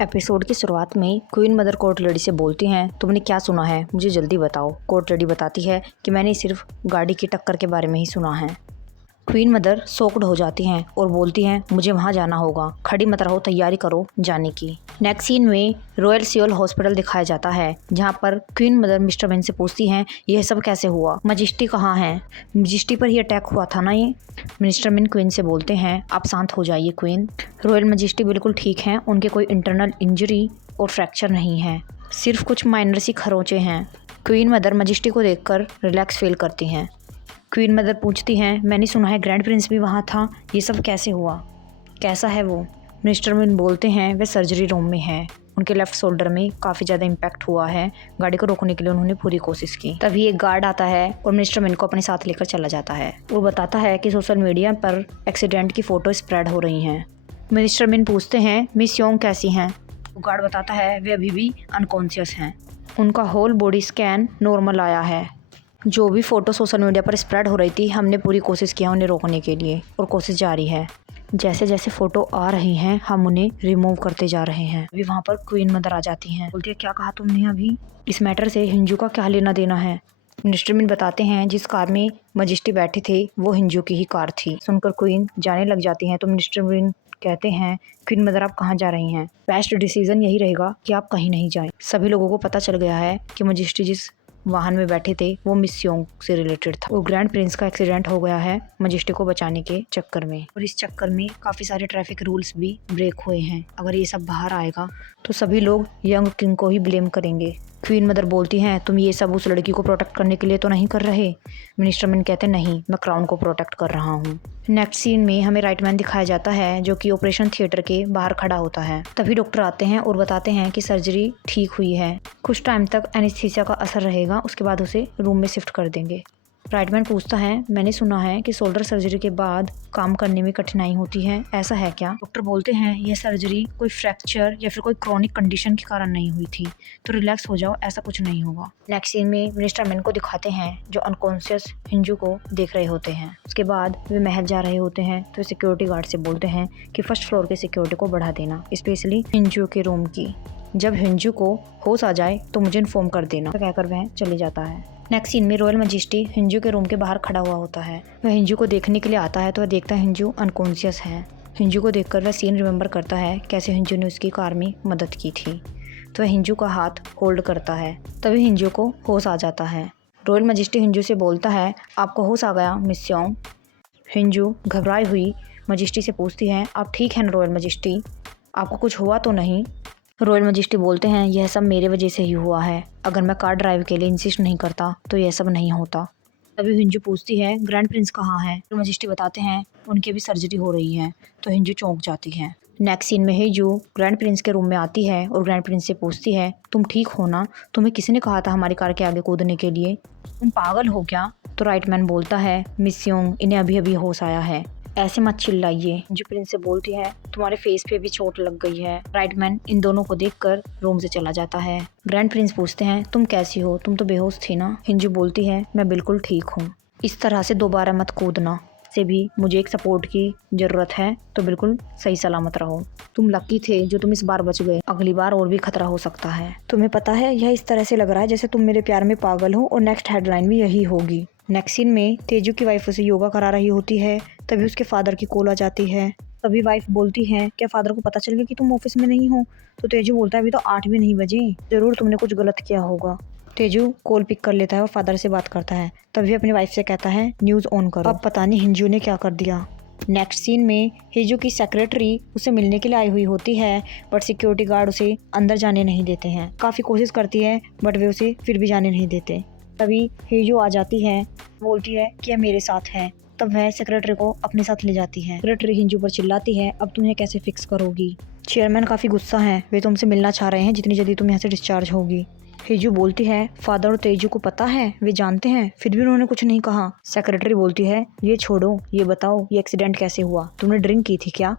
Episode की शुरुआत में क्वीन मदर कोर्ट लेडी से बोलती हैं, तुमने क्या सुना है, मुझे जल्दी बताओ। कोर्ट लेडी बताती है कि मैंने सिर्फ गाड़ी की टक्कर के बारे में ही सुना है। क्वीन मदर शॉक्ड हो जाती हैं और बोलती हैं, मुझे वहाँ जाना होगा, खड़ी मत रहो, तैयारी करो जाने की। नेक्स्ट सीन में रॉयल सियोल हॉस्पिटल दिखाया जाता है, जहाँ पर क्वीन मदर मिस्टर बेन से पूछती हैं, यह सब कैसे हुआ, मजिस्ट्री कहाँ है, मजिस्ट्री पर ही अटैक हुआ था ना ये। मिस्टर बेन क्वीन से बोलते हैं, आप शांत हो जाइए क्वीन, रॉयल मजिस्ट्री बिल्कुल ठीक हैं, उनके कोई इंटरनल इंजरी और फ्रैक्चर नहीं है, सिर्फ कुछ माइनर सी खरोंचे हैं। क्वीन मदर मजिस्ट्री को देखकर रिलैक्स फील करती हैं। क्वीन मदर पूछती हैं, मैंने सुना है ग्रैंड प्रिंस भी वहाँ था, ये सब कैसे हुआ, कैसा है वो। मिस्टर बेन बोलते हैं, वे सर्जरी रूम में है, उनके लेफ्ट शोल्डर में काफ़ी ज़्यादा इम्पैक्ट हुआ है, गाड़ी को रोकने के लिए उन्होंने पूरी कोशिश की। तभी एक गार्ड आता है और मिस्टर बेन को अपने साथ लेकर चला जाता है। वो बताता है कि सोशल मीडिया पर एक्सीडेंट की फ़ोटो स्प्रेड हो रही हैं। मिस्टर बेन पूछते हैं, मिस योंग कैसी हैं। वो गार्ड बताता है, वे अभी भी अनकॉन्शियस हैं, उनका होल बॉडी स्कैन नॉर्मल आया है। जो भी फ़ोटो सोशल मीडिया पर स्प्रेड हो रही थी, हमने पूरी कोशिश किया उन्हें रोकने के लिए और कोशिश जारी है। जैसे जैसे फ़ोटो आ रही हैं, हम उन्हें रिमूव करते जा रहे हैं। अभी वहाँ पर क्वीन मदर आ जाती हैं, बोलती है, क्या कहा तुमने अभी, इस मैटर से हिंजू का क्या लेना देना है। मिस्टर बेन बताते हैं, जिस कार में मजिस्ट्री बैठे थे वो हिंजू की ही कार थी। सुनकर क्वीन जाने लग जाती हैं तो मिस्टर बेन कहते हैं, क्वीन मदर आप कहाँ जा रही हैं, बेस्ट डिसीजन यही रहेगा कि आप कहीं नहीं जाएं। सभी लोगों को पता चल गया है कि मजिस्ट्री जिस वाहन में बैठे थे वो मिस योंग से रिलेटेड था। वो ग्रैंड प्रिंस का एक्सीडेंट हो गया है मजिस्ट्री को बचाने के चक्कर में, और इस चक्कर में काफ़ी सारे ट्रैफिक रूल्स भी ब्रेक हुए हैं। अगर ये सब बाहर आएगा तो सभी लोग यंग किंग को ही ब्लेम करेंगे। क्वीन मदर बोलती हैं, तुम ये सब उस लड़की को प्रोटेक्ट करने के लिए तो नहीं कर रहे। मिनिस्टर मैन कहते हैं, नहीं, मैं क्राउन को प्रोटेक्ट कर रहा हूँ। नेक्स्ट सीन में हमें राइट मैन दिखाया जाता है, जो कि ऑपरेशन थिएटर के बाहर खड़ा होता है। तभी डॉक्टर आते हैं और बताते हैं कि सर्जरी ठीक हुई है, कुछ टाइम तक एनेस्थीसिया का असर रहेगा, उसके बाद उसे रूम में शिफ्ट कर देंगे। राइट मैन पूछता है, मैंने सुना है कि शोल्डर सर्जरी के बाद काम करने में कठिनाई होती है, ऐसा है क्या। डॉक्टर बोलते हैं, यह सर्जरी कोई फ्रैक्चर या फिर कोई क्रॉनिक कंडीशन के कारण नहीं हुई थी, तो रिलैक्स हो जाओ, ऐसा कुछ नहीं होगा। नेक्स्ट सीन में मिनिस्टर मैन को दिखाते हैं, जो अनकॉन्शियस हिंजू को देख रहे होते हैं। उसके बाद वे महल जा रहे होते हैं तो सिक्योरिटी गार्ड से बोलते हैं कि फर्स्ट फ्लोर के सिक्योरिटी को बढ़ा देना, स्पेशली हिंजू के रूम की। जब हिंजू को होश आ जाए तो मुझे इन्फॉर्म कर देना, तो कहकर वह चले जाता है। नेक्स्ट सीन में रॉयल मजिस्ट्री हिंजू के रूम के बाहर खड़ा हुआ होता है। वह हिंजू को देखने के लिए आता है तो वह देखता है हिंजू अनकॉन्शियस है। हिंजू को देखकर वह सीन रिमेंबर करता है कैसे हिंजू ने उसकी कार में मदद की थी, तो वह हिंजू का हाथ होल्ड करता है। तभी हिंजू को होश आ जाता है। रॉयल मजिस्ट्री हिंजू से बोलता है, आपको होश आ गया मिस योंग। हिंजू घबराई हुई मजिस्ट्री से पूछती है, आप ठीक हैं रॉयल मजिस्ट्री, आपको कुछ हुआ तो नहीं। रॉयल मजिस्ट्री बोलते हैं, यह सब मेरे वजह से ही हुआ है, अगर मैं कार ड्राइव के लिए इंसिस्ट नहीं करता तो यह सब नहीं होता। तभी हिंजू पूछती है, ग्रैंड प्रिंस कहाँ है। रॉयल मजिस्ट्री बताते हैं, उनकी भी सर्जरी हो रही है, तो हिंजू चौंक जाती है। नेक्स्ट सीन में हिंजू ग्रैंड प्रिंस के रूम में आती है और ग्रैंड प्रिंस से पूछती है, तुम ठीक हो ना, तुम्हें किसी ने कहा था हमारी कार के आगे कूदने के लिए, तुम पागल हो क्या। तो राइट मैन बोलता है, मिस योंग, इन्हें अभी अभी होश आया है, ऐसे मत चिल्लाइए। जो प्रिंस से बोलती है, तुम्हारे फेस पे भी चोट लग गई है। राइट मैन इन दोनों को देखकर रूम से चला जाता है। ग्रैंड प्रिंस पूछते हैं, तुम कैसी हो, तुम तो बेहोश थी ना। हिंजू बोलती है, मैं बिल्कुल ठीक हूँ, इस तरह से दोबारा मत कूदना, से भी मुझे एक सपोर्ट की जरूरत है, तो बिल्कुल सही सलामत रहो। तुम लकी थे जो तुम इस बार बच गए, अगली बार और भी खतरा हो सकता है। तुम्हें पता है, यह इस तरह से लग रहा है जैसे तुम मेरे प्यार में पागल हो, और नेक्स्ट हेडलाइन भी यही होगी। नेक्स्ट सीन में तेजू की वाइफ उसे योगा करा रही होती है, तभी उसके फादर की कॉल आ जाती है। तभी वाइफ बोलती है, क्या फादर को पता चल गया कि तुम ऑफिस में नहीं हो। तो तेजू बोलता है, अभी तो 8 भी नहीं बजे, जरूर तुमने कुछ गलत किया होगा। तेजू कॉल पिक कर लेता है और फादर से बात करता है। तभी अपनी वाइफ से कहता है, न्यूज़ ऑन करो, अब पता नहीं हिंजू ने क्या कर दिया। नेक्स्ट सीन में हिंजू की सेक्रेटरी उसे मिलने के लिए आई हुई होती है, बट सिक्योरिटी गार्ड उसे अंदर जाने नहीं देते हैं। काफ़ी कोशिश करती है बट वे उसे फिर भी जाने नहीं देते। तभी हिंजू आ जाती है, बोलती है कि यह मेरे साथ है। तब वह सेक्रेटरी को अपने साथ ले जाती है। सेक्रेटरी हिंजू पर चिल्लाती है, अब तुम्हें कैसे फिक्स करोगी। चेयरमैन काफ़ी गुस्सा है, वे तुमसे मिलना चाह रहे हैं जितनी जल्दी तुम यहाँ से डिस्चार्ज होगी। हिंजू बोलती है, फादर और तेजू को पता है, वे जानते हैं, फिर भी उन्होंने कुछ नहीं कहा। सेक्रेटरी बोलती है, ये छोड़ो, ये बताओ ये एक्सीडेंट कैसे हुआ, तुमने ड्रिंक की थी क्या,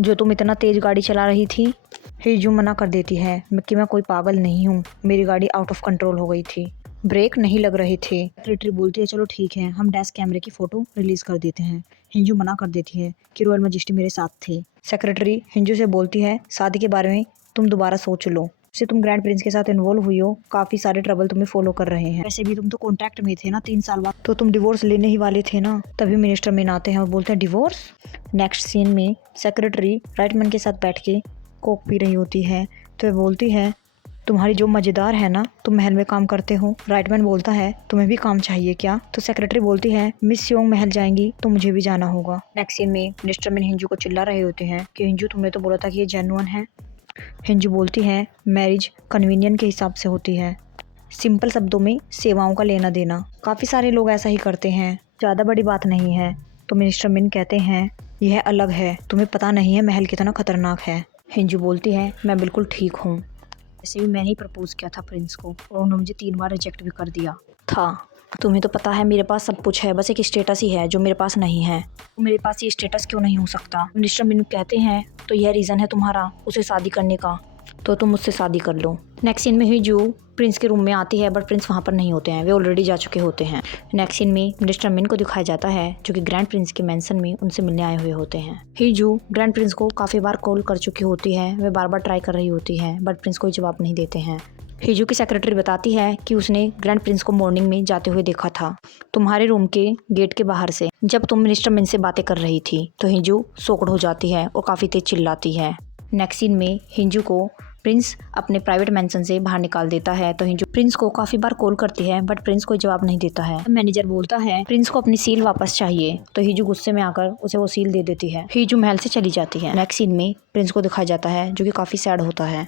जो तुम इतना तेज गाड़ी चला रही थी। हिंजू मना कर देती है कि मैं कोई पागल नहीं हूँ, मेरी गाड़ी आउट ऑफ कंट्रोल हो गई थी, ब्रेक नहीं लग रहे थे। सेक्रेटरी बोलती है, चलो ठीक है, हम डेस्क कैमरे की फ़ोटो रिलीज़ कर देते हैं। हिंजू मना कर देती है कि रॉयल मजिस्ट्री मेरे साथ थे। सेक्रेटरी हिंजू से बोलती है, शादी के बारे में तुम दोबारा सोच लो। से तुम ग्रैंड प्रिंस के साथ इन्वॉल्व हुई हो, काफ़ी सारे ट्रबल तुम्हें फॉलो कर रहे हैं। वैसे भी तुम तो कॉन्टैक्ट में थे ना 3 साल बाद, तो तुम डिवोर्स लेने ही वाले थे ना। तभी मिनिस्टर मैन आते हैं और बोलते हैं डिवोर्स। नेक्स्ट सीन में सेक्रेटरी राइटमैन के साथ बैठ के कोक पी रही होती है, तो वह बोलती है तुम्हारी जो मज़ेदार है ना, तुम महल में काम करते हो। राइटमैन बोलता है तुम्हें भी काम चाहिए क्या? तो सेक्रेटरी बोलती है मिस योंग महल जाएंगी तो मुझे भी जाना होगा। नेक्स्ट सीन में मिनिस्टर मैन हिंजू को चिल्ला रहे होते हैं कि हिंजू तुमने तो बोला था कि ये जेन्युइन है। हिंजू बोलती है मैरिज कन्वीनियंट के हिसाब से होती है, सिंपल शब्दों में सेवाओं का लेना देना। काफ़ी सारे लोग ऐसा ही करते हैं, ज़्यादा बड़ी बात नहीं है। तो मिनिस्टर मिन कहते हैं यह अलग है, तुम्हें पता नहीं है महल कितना खतरनाक है। हिंजू बोलती है मैं बिल्कुल ठीक हूँ, वैसे भी मैंने ही प्रपोज किया था प्रिंस को और उन्होंने मुझे 3 बार रिजेक्ट भी कर दिया था। तुम्हें तो पता है मेरे पास सब कुछ है, बस एक स्टेटस ही है जो मेरे पास नहीं है। तो मेरे पास ये स्टेटस क्यों नहीं हो सकता? मिनिस्टर मिन कहते हैं तो यह रीज़न है तुम्हारा उसे शादी करने का, तो तुम मुझसे शादी कर लो। नेक्स्ट सीन में ही जो प्रिंस के रूम में आती है, बट प्रिंस वहाँ पर नहीं होते हैं, वे ऑलरेडी जा चुके होते हैं। नेक्स्ट सीन में मिनिस्टर मिन को दिखाया जाता है जो कि ग्रैंड प्रिंस के मैंसन में उनसे मिलने आए हुए होते हैं। ही जो ग्रैंड प्रिंस को काफ़ी बार कॉल कर चुकी होती है, वे बार बार ट्राई कर रही होती है, बट प्रिंस कोई जवाब नहीं देते हैं। हिजू की सेक्रेटरी बताती है कि उसने ग्रैंड प्रिंस को मॉर्निंग में जाते हुए देखा था तुम्हारे रूम के गेट के बाहर से, जब तुम मिनिस्टर मिन से बातें कर रही थी। तो हिंजू शॉक्ड हो जाती है और काफ़ी तेज चिल्लाती है। नेक्स्ट सीन में हिंजू को प्रिंस अपने प्राइवेट मेंशन से बाहर निकाल देता है, तो हिंजू प्रिंस को काफ़ी बार कॉल करती है, बट प्रिंस कोई जवाब नहीं देता है। मैनेजर बोलता है प्रिंस को अपनी सील वापस चाहिए, तो हिजू गुस्से में आकर उसे वो सील दे देती है। हिजू महल से चली जाती है। नेक्स्ट सीन में प्रिंस को दिखाया जाता है जो कि काफ़ी सैड होता है।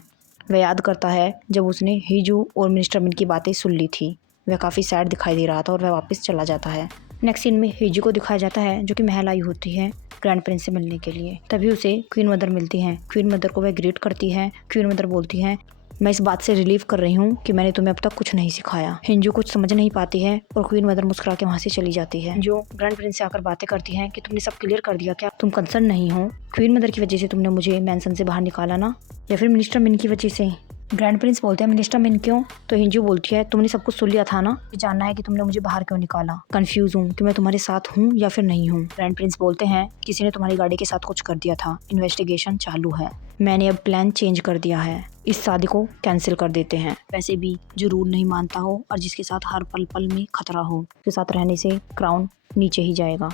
वह याद करता है जब उसने हिजू और मिनिस्टर मिन की बातें सुन ली थी, वह काफ़ी सैड दिखाई दे रहा था और वह वापस चला जाता है। नेक्स्ट सीन में हिजू को दिखाया जाता है जो कि महल आई होती है ग्रैंड प्रिंस से मिलने के लिए। तभी उसे क्वीन मदर मिलती हैं। क्वीन मदर को वह ग्रीट करती है। क्वीन मदर बोलती है मैं इस बात से रिलीव कर रही हूँ कि मैंने तुम्हें अब तक कुछ नहीं सिखाया। हिंजू कुछ समझ नहीं पाती है और क्वीन मदर मुस्कुरा के वहाँ से चली जाती है। जो ग्रैंड प्रिंस से आकर बातें करती हैं कि तुमने सब क्लियर कर दिया क्या, तुम कंसर्न नहीं हो? क्वीन मदर की वजह से तुमने मुझे मैंसन से बाहर निकाला ना, या फिर मिनिस्टर मिन की वजह से? ग्रैंड प्रिंस बोलते हैं मिनिस्टर मिन क्यों? तो हिंजू बोलती है तुमने सब कुछ सुन लिया था ना, जानना है कि तुमने मुझे बाहर क्यों निकाला। कंफ्यूज हूँ कि मैं तुम्हारे साथ हूँ या फिर नहीं हूँ। ग्रैंड प्रिंस बोलते हैं किसी ने तुम्हारी गाड़ी के साथ कुछ कर दिया था, इन्वेस्टिगेशन चालू है, मैंने अब प्लान चेंज कर दिया है, इस शादी को कैंसिल कर देते हैं। वैसे भी जो रूल नहीं मानता हो और जिसके साथ हर पल पल में खतरा हो, उसके साथ रहने से क्राउन नीचे ही जाएगा।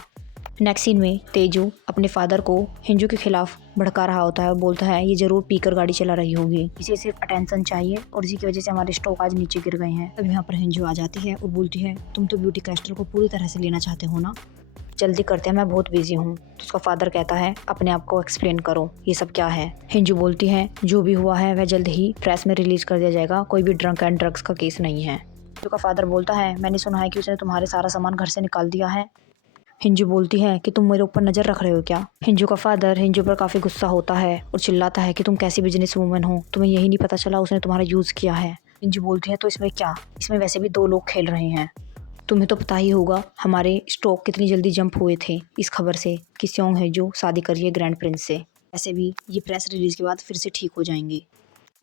नेक्स्ट सीन में तेजू अपने फादर को हिंजू के खिलाफ भड़का रहा होता है और बोलता है ये जरूर पीकर गाड़ी चला रही होगी, इसे सिर्फ अटेंशन चाहिए और इसी की वजह से हमारे स्टॉक आज नीचे गिर गए हैं। तब यहाँ पर हिंजू आ जाती है और बोलती है तुम तो ब्यूटी कैस्टल को पूरी तरह से लेना चाहते हो ना, जल्दी करते हैं मैं बहुत बिजी हूँ। तो उसका फादर कहता है अपने आप को एक्सप्लेन करो, ये सब क्या है? हिंजू बोलती है जो भी हुआ है वह जल्द ही प्रेस में रिलीज कर दिया जाएगा, कोई भी ड्रंक एंड ड्रग्स का केस नहीं है। तो उसका फादर बोलता है मैंने सुना है कि उसने तुम्हारे सारा सामान घर से निकाल दिया है। हिंजू बोलती है कि तुम मेरे ऊपर नज़र रख रहे हो क्या? हिंजू का फादर हिंजू पर काफ़ी गुस्सा होता है और चिल्लाता है कि तुम कैसी बिजनेस वूमन हो, तुम्हें यही नहीं पता चला उसने तुम्हारा यूज़ किया है। हिंजू बोलती है तो इसमें क्या, इसमें वैसे भी 2 लोग खेल रहे हैं, तुम्हें तो पता ही होगा हमारे स्टॉक कितनी जल्दी जंप हुए थे इस खबर से कि स्योंग है जो शादी करिए ग्रैंड प्रिंस से। वैसे भी ये प्रेस रिलीज के बाद फिर से ठीक हो जाएंगे।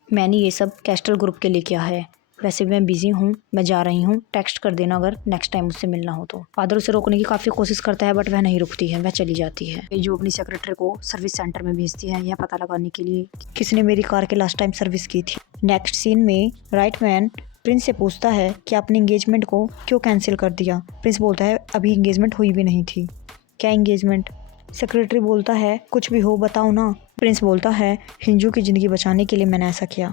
मैंने ये सब कैस्टल ग्रुप के लिए किया है, वैसे भी मैं बिजी हूँ, मैं जा रही हूँ, टेक्स्ट कर देना अगर नेक्स्ट टाइम मुझसे मिलना हो तो। फादर उसे रोकने की काफ़ी कोशिश करता है बट वह नहीं रुकती है, वह चली जाती है। जो अपनी सेक्रेटरी को सर्विस सेंटर में भेजती है यह पता लगाने के लिए किसने मेरी कार के लास्ट टाइम सर्विस की थी। नेक्स्ट सीन में राइटमैन प्रिंस से पूछता है कि आपने एंगेजमेंट को क्यों कैंसिल कर दिया। प्रिंस बोलता है अभी एंगेजमेंट हुई भी नहीं थी। क्या एंगेजमेंट? सेक्रेटरी बोलता है कुछ भी हो बताओ ना। प्रिंस बोलता है हिंजू की ज़िंदगी बचाने के लिए मैंने ऐसा किया।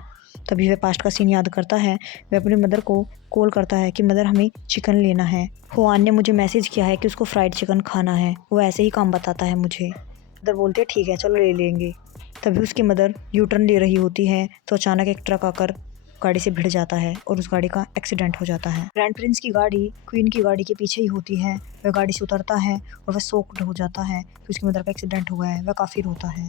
तभी वह पास्ट का सीन याद करता है, वह अपनी मदर को कॉल करता है कि मदर हमें चिकन लेना है, हुआन ने मुझे मैसेज किया है कि उसको फ्राइड चिकन खाना है, वो ऐसे ही काम बताता है मुझे। मदर बोलते हैं ठीक है चलो ले लेंगे। तभी उसकी मदर यू टर्न ले रही होती है तो अचानक एक ट्रक आकर गाड़ी से भिड़ जाता है और उस गाड़ी का एक्सीडेंट हो जाता है। ग्रैंड प्रिंस की गाड़ी क्वीन की गाड़ी के पीछे ही होती है। वह गाड़ी से उतरता है और वह शॉक्ड हो जाता है कि उसकी मदर का एक्सीडेंट हो गया है। वह काफ़ी रोता है,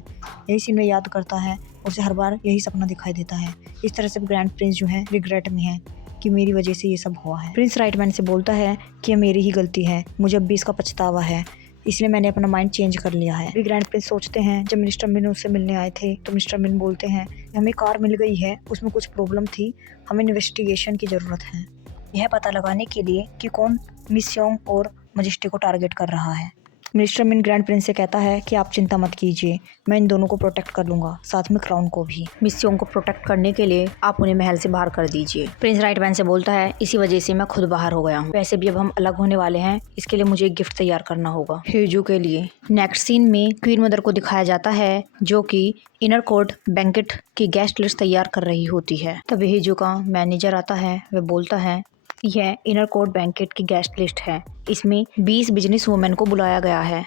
यही सीन वह याद करता है और उसे हर बार यही सपना दिखाई देता है। इस तरह से ग्रैंड प्रिंस जो है रिग्रेट में है कि मेरी वजह से ये सब हुआ है। प्रिंस राइटमैन से बोलता है कि मेरी ही गलती है, मुझे अब भी इसका पछतावा है, इसलिए मैंने अपना माइंड चेंज कर लिया है। अभी ग्रैंड प्रिंस सोचते हैं जब मिनिस्टर मिन उससे मिलने आए थे तो मिनिस्टर मिन बोलते हैं हमें कार मिल गई है, उसमें कुछ प्रॉब्लम थी, हमें इन्वेस्टिगेशन की ज़रूरत है यह पता लगाने के लिए कि कौन मिस योंग और मजिस्ट्री को टारगेट कर रहा है। मिनिस्टर मिन ग्रैंड प्रिंस से कहता है कि आप चिंता मत कीजिए, मैं इन दोनों को प्रोटेक्ट कर लूंगा, साथ में क्राउन को भी। मिस सियोंग को प्रोटेक्ट करने के लिए आप उन्हें महल से बाहर कर दीजिए। प्रिंस राइट मैन से बोलता है, इसी वजह से मैं खुद बाहर हो गया हूँ। वैसे भी अब हम अलग होने वाले हैं, इसके लिए मुझे एक गिफ्ट तैयार करना होगा हेजू के लिए। नेक्स्ट सीन में क्वीन मदर को दिखाया जाता है जो कि इनर कोर्ट बैंकेट की गेस्ट लिस्ट तैयार कर रही होती है। तभी हेजू का मैनेजर आता है, वह बोलता है यह इनर कोर्ट बैंकेट की गेस्ट लिस्ट है, इसमें 20 बिजनेस वुमेन को बुलाया गया है।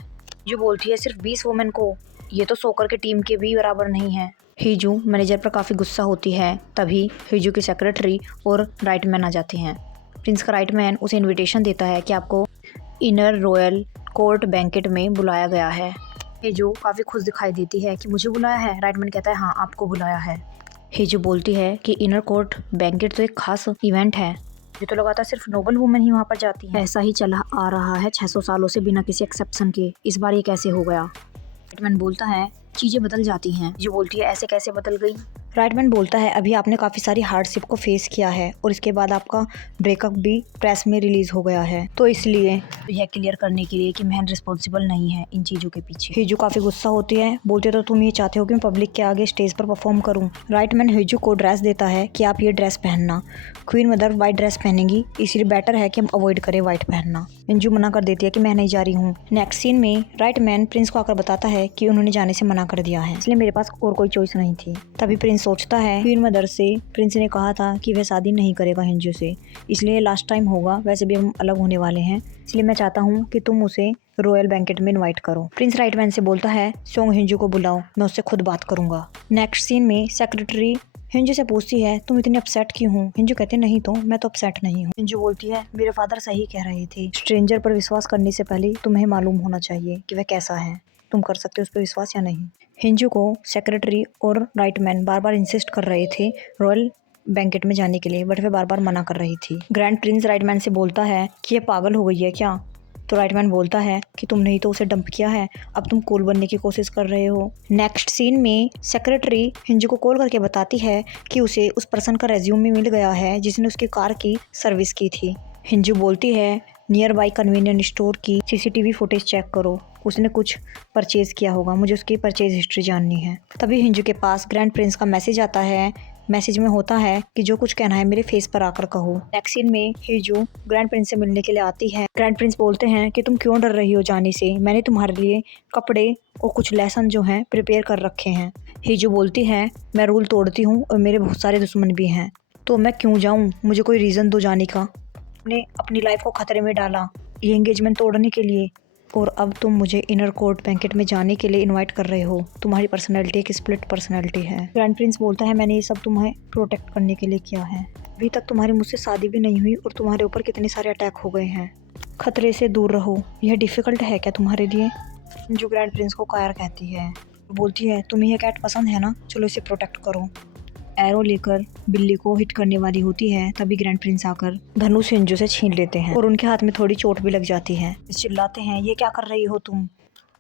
जो बोलती है सिर्फ 20 वुमेन को, ये तो सोकर के टीम के भी बराबर नहीं है। हिजू मैनेजर पर काफ़ी गुस्सा होती है। तभी हिजू की सेक्रेटरी और राइट मैन आ जाते हैं। प्रिंस का राइट मैन उसे इनविटेशन देता है कि आपको इनर रॉयल कोर्ट बैंकेट में बुलाया गया है। हिजू काफ़ी खुश दिखाई देती है कि मुझे बुलाया है। राइट मैन कहता है हाँ, आपको बुलाया है। हिजू बोलती है कि इनर कोर्ट बैंकेट तो एक खास इवेंट है, ये तो लगातार सिर्फ नोबल वुमेन ही वहाँ पर जाती है। ऐसा ही चला आ रहा है 600 सालों से बिना किसी एक्सेप्शन के, इस बार ये कैसे हो गया। राइटमैन बोलता है चीजें बदल जाती हैं। जो बोलती है ऐसे कैसे बदल गई। राइटमैन बोलता है अभी आपने काफ़ी सारी हार्डशिप को फेस किया है और इसके बाद आपका ब्रेकअप भी प्रेस में रिलीज हो गया है, तो इसलिए यह क्लियर करने के लिए कि मैं रिस्पॉन्सिबल नहीं है इन चीज़ों के पीछे। हिजू काफ़ी गुस्सा होती है, बोलते तो तुम ये चाहते हो कि मैं पब्लिक के आगे स्टेज पर परफॉर्म करूं। राइटमैन हिजू को ड्रेस देता है कि आप ये ड्रेस पहनना। क्वीन मदर वाइट ड्रेस पहनेंगी, इसलिए बेटर है कि हम अवॉइड करें वाइट पहनना। हिजू मना कर देती है कि मैं नहीं जा रही हूँ। नेक्स्ट सीन में राइटमैन प्रिंस को आकर बताता है कि उन्होंने जाने से मना कर दिया है, इसलिए मेरे पास और कोई चॉइस नहीं थी। तभी प्रिंस सोचता है क्वीन मदर से प्रिंस ने कहा था कि वह शादी नहीं करेगा हिंजू से, इसलिए लास्ट टाइम होगा, वैसे भी हम अलग होने वाले हैं, इसलिए मैं चाहता हूँ कि तुम उसे रॉयल बैंकेट में इनवाइट करो। प्रिंस राइटमैन से बोलता है सोंग हिंजू को बुलाओ, मैं उससे खुद बात करूंगा। नेक्स्ट सीन में सेक्रेटरी हिंजू से पूछती है तुम इतनी अपसेट क्यों हो। हिंजू कहते नहीं तो मैं तो अपसेट नहीं हूँ। हिंजू बोलती है मेरे फादर सही कह रहे थे, स्ट्रेंजर पर विश्वास करने से पहले तुम्हें मालूम होना चाहिए कि वह कैसा है, तुम कर सकते हो उस पर विश्वास या नहीं। हिंजू को सेक्रेटरी और राइटमैन बार बार इंसिस्ट कर रहे थे रॉयल बैंकेट में जाने के लिए, बट वह बार बार मना कर रही थी। ग्रैंड प्रिंस राइटमैन से बोलता है कि यह पागल हो गई है क्या। तो राइटमैन बोलता है कि तुमने ही तो उसे डंप किया है, अब तुम कूल बनने की कोशिश कर रहे हो। नेक्स्ट सीन में सेक्रेटरी हिंजू को कॉल करके बताती है कि उसे उस पर्सन का रेज्यूम मिल गया है जिसने उसकी कार की सर्विस की थी। हिंजू बोलती है नियर बाई कन्वीनियंट स्टोर की सीसीटीवी फुटेज चेक करो, उसने कुछ परचेज किया होगा, मुझे उसकी परचेज हिस्ट्री जाननी है। तभी हिंजू के पास ग्रैंड प्रिंस का मैसेज आता है। मैसेज में होता है कि जो कुछ कहना है मेरे फेस पर आकर कहो। नेक्स्ट सीन में हिंजू ग्रैंड प्रिंस से मिलने के लिए आती है। ग्रैंड प्रिंस बोलते हैं कि तुम क्यों डर रही हो जाने से, मैंने तुम्हारे लिए कपड़े और कुछ लेसन जो हैं प्रिपेयर कर रखे हैं। हिंजू बोलती है मैं रूल तोड़ती हूँ और मेरे बहुत सारे दुश्मन भी हैं, तो मैं क्यों जाऊँ, मुझे कोई रीज़न दो जाने का। तुमने अपनी लाइफ को खतरे में डाला ये एंगेजमेंट तोड़ने के लिए, और अब तुम मुझे इनर कोर्ट बैंकेट में जाने के लिए इनवाइट कर रहे हो। तुम्हारी पर्सनैलिटी एक स्प्लिट पर्सनैलिटी है। ग्रैंड प्रिंस बोलता है मैंने ये सब तुम्हें प्रोटेक्ट करने के लिए किया है, अभी तक तुम्हारी मुझसे शादी भी नहीं हुई और तुम्हारे ऊपर कितने सारे अटैक हो गए हैं, खतरे से दूर रहो। यह डिफ़िकल्ट है क्या तुम्हारे लिए। जो ग्रैंड प्रिंस को कायर कहती है, बोलती है तुम्हें यह कैट पसंद है ना, चलो इसे प्रोटेक्ट करो। एरो लेकर बिल्ली को हिट करने वाली होती है, तभी ग्रैंड प्रिंस आकर धनुष हिंजू से छीन लेते हैं और उनके हाथ में थोड़ी चोट भी लग जाती है। चिल्लाते हैं ये क्या कर रही हो तुम।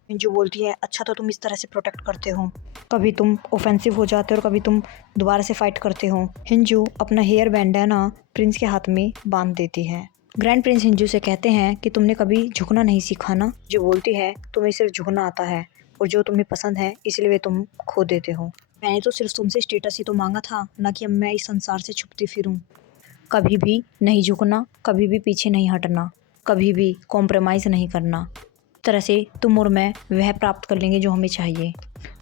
हिंजू बोलती है अच्छा तो तुम इस तरह से प्रोटेक्ट करते हो, कभी तुम ऑफेंसिव हो जाते हो और कभी तुम दोबारा से फाइट करते हो। हिंजू अपना हेयर बैंडाना प्रिंस के हाथ में बांध देती है। ग्रैंड प्रिंस हिंजू से कहते हैं कि तुमने कभी झुकना नहीं सीखा ना। जो बोलती है तुम्हें सिर्फ झुकना आता है और जो तुम्हें पसंद है इसलिए वे तुम खो देते हो। मैंने तो सिर्फ तुमसे स्टेटस ही तो मांगा था, ना कि अब मैं इस संसार से छुपती फिरूं। कभी भी नहीं झुकना, कभी भी पीछे नहीं हटना, कभी भी कॉम्प्रोमाइज़ नहीं करना। इस तरह से तुम और मैं वह प्राप्त कर लेंगे जो हमें चाहिए।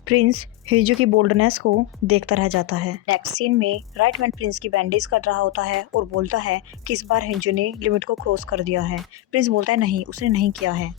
प्रिंस हिंजू की बोल्डनेस को देखता रह जाता है। नेक्स्ट सीन में राइटमैन प्रिंस की बैंडेज कर रहा होता है और बोलता है कि इस बार हिंजू ने लिमिट को क्रॉस कर दिया है। प्रिंस बोलता है नहीं, उसने नहीं किया है,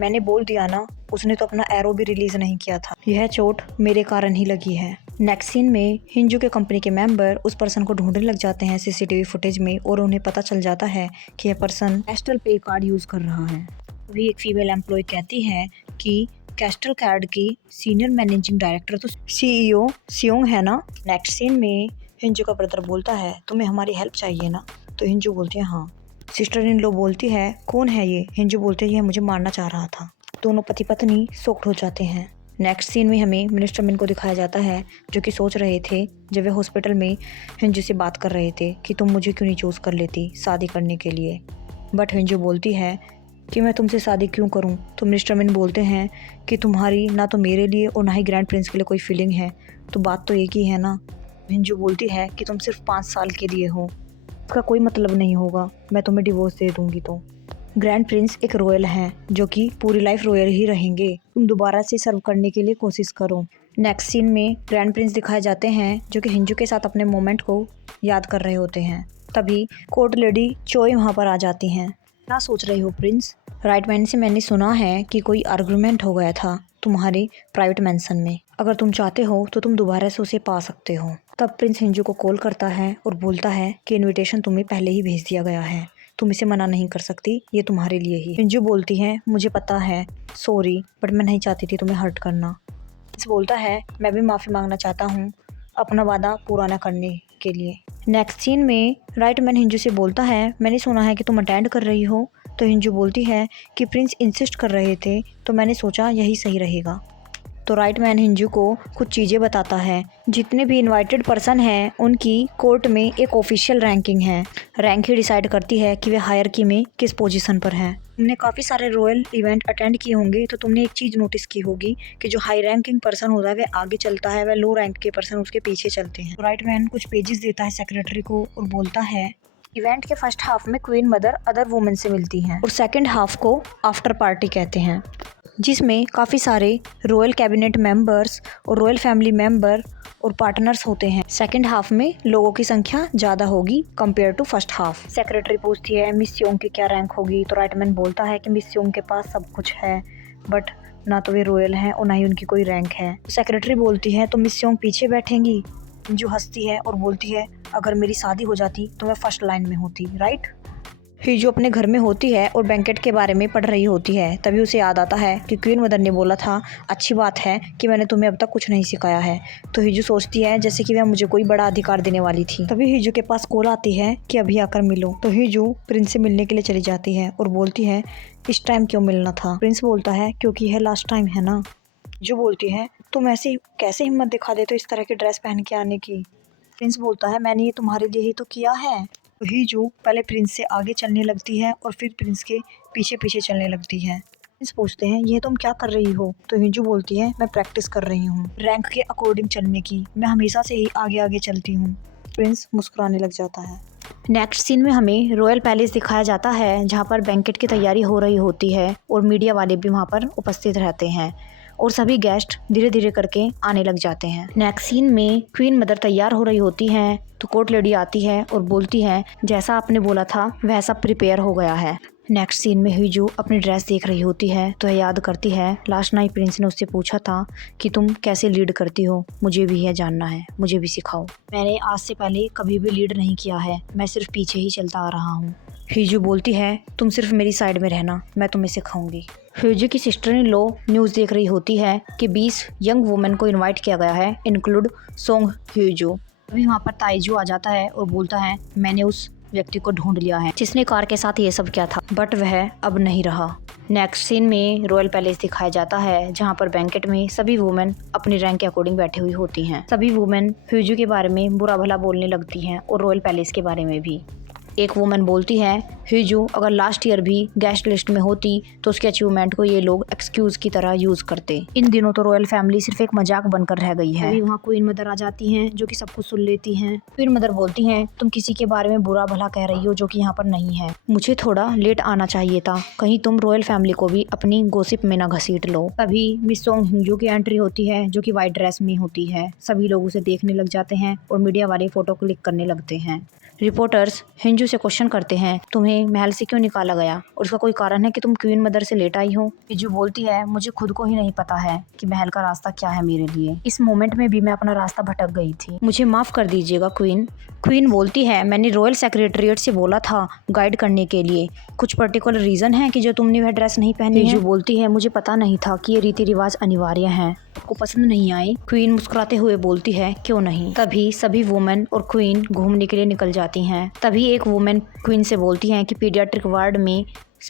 मैंने बोल दिया ना, उसने तो अपना एरो भी रिलीज नहीं किया था, यह चोट मेरे कारण ही लगी है। नेक्स्ट सीन में हिंजू के कंपनी के मेंबर उस पर्सन को ढूंढने लग जाते हैं सीसीटीवी फुटेज में और उन्हें पता चल जाता है कि यह पर्सन कैस्टल पे कार्ड यूज़ कर रहा है। वही एक फीमेल एम्प्लॉय कहती है कि कैस्टल कार्ड की सीनियर मैनेजिंग डायरेक्टर तो CEO सियोंग है ना। नेक्स्ट सीन में हिंजू का ब्रदर बोलता है तुम्हें हमारी हेल्प चाहिए ना, तो हिंजू बोलती है हाँ। सिस्टर इन लो बोलती है कौन है ये। हिंजू बोलते हैं यह मुझे मारना चाह रहा था। दोनों पति पत्नी शॉक्ड हो जाते हैं। नेक्स्ट सीन में हमें मिनिस्टर मिन को दिखाया जाता है जो कि सोच रहे थे जब वे हॉस्पिटल में हिंजू से बात कर रहे थे कि तुम मुझे क्यों नहीं चूज़ कर लेती शादी करने के लिए। बट हिंजू बोलती है कि मैं तुमसे शादी क्यों करूं। तो मिस्टर मिन बोलते हैं कि तुम्हारी ना तो मेरे लिए और ना ही ग्रैंड प्रिंस के लिए कोई फीलिंग है, तो बात तो एक ही है ना। हिंजू बोलती है कि तुम सिर्फ 5 साल के लिए हो, इसका कोई मतलब नहीं होगा, मैं तुम्हें डिवोर्स दे दूंगी। तो ग्रैंड प्रिंस एक रॉयल हैं जो कि पूरी लाइफ रॉयल ही रहेंगे, तुम दोबारा से सर्व करने के लिए कोशिश करो। नेक्स्ट सीन में ग्रैंड प्रिंस दिखाए जाते हैं जो कि हिंजू के साथ अपने मोमेंट को याद कर रहे होते हैं। तभी कोर्ट लेडी चोई वहाँ पर आ जाती हैं। क्या सोच रही हो प्रिंस? राइट मैन से मैंने सुना है कि कोई आर्गुमेंट हो गया था तुम्हारी प्राइवेट मेंशन में, अगर तुम चाहते हो तो तुम दोबारा से उसे पा सकते हो। तब प्रिंस हिंजू को कॉल करता है और बोलता है कि इनविटेशन तुम्हें पहले ही भेज दिया गया है, तुम इसे मना नहीं कर सकती, ये तुम्हारे लिए ही। हिंजू बोलती है मुझे पता है, सॉरी, बट मैं नहीं चाहती थी तुम्हें हर्ट करना। प्रिंस बोलता है मैं भी माफ़ी मांगना चाहता हूँ अपना वादा पूरा न करने के लिए। नेक्स्ट सीन में राइट मैन हिंजू से बोलता है मैंने सुना है कि तुम अटेंड कर रही हो। तो हिंजू बोलती है कि प्रिंस इंसिस्ट कर रहे थे तो मैंने सोचा यही सही रहेगा। तो राइट मैन हिंजू को कुछ चीज़ें बताता है। जितने भी इनवाइटेड पर्सन हैं उनकी कोर्ट में एक ऑफिशियल रैंकिंग है, रैंक ही डिसाइड करती है कि वे हायरकी में किस पोजीशन पर हैं। तुमने काफ़ी सारे रॉयल इवेंट अटेंड किए होंगे तो तुमने एक चीज़ नोटिस की होगी कि जो हाई रैंकिंग पर्सन होता है वह आगे चलता है, वह लो रैंक के पर्सन उसके पीछे चलते हैं। तो राइट मैन कुछ पेजेस देता है सेक्रेटरी को और बोलता है इवेंट के फर्स्ट हाफ में क्वीन मदर अदर वुमेन से मिलती हैं और सेकंड हाफ को आफ्टर पार्टी कहते हैं, जिसमें काफ़ी सारे रॉयल कैबिनेट मेंबर्स और रॉयल फैमिली मेंबर और पार्टनर्स होते हैं। सेकंड हाफ में लोगों की संख्या ज़्यादा होगी compare to first half. Secretary पूछती है मिस योंग की क्या रैंक होगी। तो राइटमैन बोलता है कि मिस योंग के पास सब कुछ है बट ना तो वे रॉयल हैं और ना ही उनकी कोई रैंक है। सेक्रेटरी बोलती है तो मिस योंग पीछे बैठेंगी। जो हंसती है और बोलती है अगर मेरी शादी हो जाती तो मैं फर्स्ट लाइन में होती, राइट। हिजू अपने घर में होती है और बैंकेट के बारे में पढ़ रही होती है। तभी उसे याद आता है कि क्वीन मदर ने बोला था अच्छी बात है कि मैंने तुम्हें अब तक कुछ नहीं सिखाया है। तो हिजू सोचती है जैसे कि वह मुझे कोई बड़ा अधिकार देने वाली थी। तभी हिजू के पास कॉल आती है कि अभी आकर मिलो। तो हिजू प्रिंस से मिलने के लिए चली जाती है और बोलती है इस टाइम क्यों मिलना था। प्रिंस बोलता है क्योंकि यह लास्ट टाइम है ना। जो बोलती है तुम ऐसे कैसे हिम्मत दिखा देते हो इस तरह की ड्रेस पहन के आने की। प्रिंस बोलता है मैंने ये तुम्हारे लिए ही तो किया है। तो हिजू पहले प्रिंस से आगे चलने लगती है और फिर प्रिंस के पीछे पीछे चलने लगती है। प्रिंस पूछते हैं ये तुम क्या कर रही हो। तो हिजू बोलती है मैं प्रैक्टिस कर रही हूँ रैंक के अकॉर्डिंग चलने की, मैं हमेशा से ही आगे आगे चलती हूँ। प्रिंस मुस्कुराने लग जाता है। नेक्स्ट सीन में हमें रॉयल पैलेस दिखाया जाता है जहाँ पर बैंकेट की तैयारी हो रही होती है और मीडिया वाले भी वहाँ पर उपस्थित रहते हैं और सभी गेस्ट धीरे धीरे करके आने लग जाते हैं। नेक्स्ट सीन में क्वीन मदर तैयार हो रही होती हैं तो कोर्ट लेडी आती है और बोलती है जैसा आपने बोला था वैसा प्रिपेयर हो गया है। नेक्स्ट सीन में हिजू अपनी ड्रेस देख रही होती है तो याद करती है लास्ट नाइट प्रिंस ने उससे पूछा था कि तुम कैसे लीड करती हो, मुझे भी यह जानना है, मुझे भी सिखाओ। मैंने आज से पहले कभी भी लीड नहीं किया है, मैं सिर्फ पीछे ही चलता आ रहा हूँ। हिजू बोलती है तुम सिर्फ मेरी साइड में रहना, मैं तुम्हें सिखाऊंगी। हिजू की सिस्टर इन लॉ न्यूज़ देख रही होती है कि 20 यंग वुमेन को इनवाइट किया गया है इंक्लूड सोंग हिजू। अभी वहाँ पर ताइजू आ जाता है और बोलता है मैंने उस व्यक्ति को ढूंढ लिया है जिसने कार के साथ ये सब किया था, बट वह अब नहीं रहा। नेक्स्ट सीन में रॉयल पैलेस दिखाया जाता है जहाँ पर बैंकेट में सभी वुमेन अपनी रैंक के अकॉर्डिंग बैठी हुई होती हैं। सभी वुमेन हिजू के बारे में बुरा भला बोलने लगती हैं और रॉयल पैलेस के बारे में भी। एक वुमन बोलती है हिजू अगर लास्ट ईयर भी गेस्ट लिस्ट में होती तो उसके अचीवमेंट को ये लोग एक्सक्यूज की तरह यूज करते। इन दिनों तो रॉयल फैमिली सिर्फ एक मजाक बनकर रह गई है। अभी वहाँ क्वीन मदर आ जाती हैं जो कि सब कुछ सुन लेती हैं। क्वीन मदर बोलती हैं तुम किसी के बारे में बुरा भला कह रही हो जो कि यहाँ पर नहीं है, मुझे थोड़ा लेट आना चाहिए था, कहीं तुम रॉयल फैमिली को भी अपनी गॉसिप में ना घसीट लो। तभी मिस सोंग हिजू की एंट्री होती है जो कि व्हाइट ड्रेस में होती है। सभी लोग उसे देखने लग जाते हैं और मीडिया वाले फोटो क्लिक करने लगते हैं। रिपोर्टर्स हिंजू से क्वेश्चन करते हैं तुम्हें महल से क्यों निकाला गया और उसका कोई कारण है कि तुम क्वीन मदर से लेट आई हो। हिजू बोलती है मुझे खुद को ही नहीं पता है कि महल का रास्ता क्या है मेरे लिए, इस मोमेंट में भी मैं अपना रास्ता भटक गई थी, मुझे माफ कर दीजिएगा क्वीन। क्वीन बोलती है मैंने रॉयल सेक्रेटरीट से बोला था गाइड करने के लिए, कुछ पर्टिकुलर रीजन है कि जो तुमने वह ड्रेस नहीं पहनी है। हिजू बोलती है मुझे पता नहीं था कि ये रीति रिवाज अनिवार्य हैं, आपको पसंद नहीं आए। क्वीन मुस्कुराते हुए बोलती है क्यों नहीं। तभी सभी वुमेन और क्वीन घूमने के लिए निकल जाती हैं। तभी एक वुमेन क्वीन से बोलती हैं कि पीडियाट्रिक वार्ड में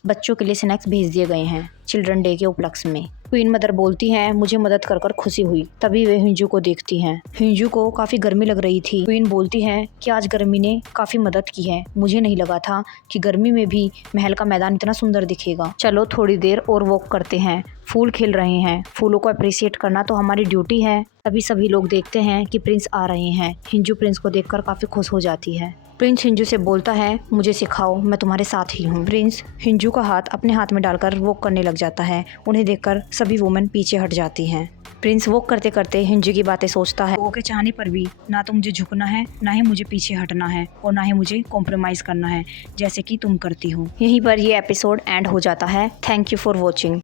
बच्चों के लिए स्नैक्स भेज दिए गए हैं चिल्ड्रन डे के उपलक्ष्य में। क्वीन मदर बोलती हैं मुझे मदद कर कर खुशी हुई। तभी वे हिंजू को देखती हैं। हिंजू को काफी गर्मी लग रही थी। क्वीन बोलती है कि आज गर्मी ने काफी मदद की है, मुझे नहीं लगा था कि गर्मी में भी महल का मैदान इतना सुंदर दिखेगा। चलो थोड़ी देर और वॉक करते हैं, फूल खिल रहे हैं, फूलों को अप्रिशिएट करना तो हमारी ड्यूटी है। तभी सभी लोग देखते हैं कि प्रिंस आ रहे हैं। हिंजू प्रिंस को देखकर काफी खुश हो जाती है। प्रिंस हिंजू से बोलता है मुझे सिखाओ, मैं तुम्हारे साथ ही हूँ। प्रिंस हिंजू का हाथ अपने हाथ में डालकर वॉक करने लग जाता है। उन्हें देखकर सभी वुमेन पीछे हट जाती हैं। प्रिंस वॉक करते करते हिंजू की बातें सोचता है। लोगों के चाहने पर भी ना तो मुझे झुकना है, ना ही मुझे पीछे हटना है और ना ही मुझे कॉम्प्रोमाइज़ करना है जैसे कि तुम करती हो। यहीं पर ये एपिसोड एंड हो जाता है। Thank you for watching.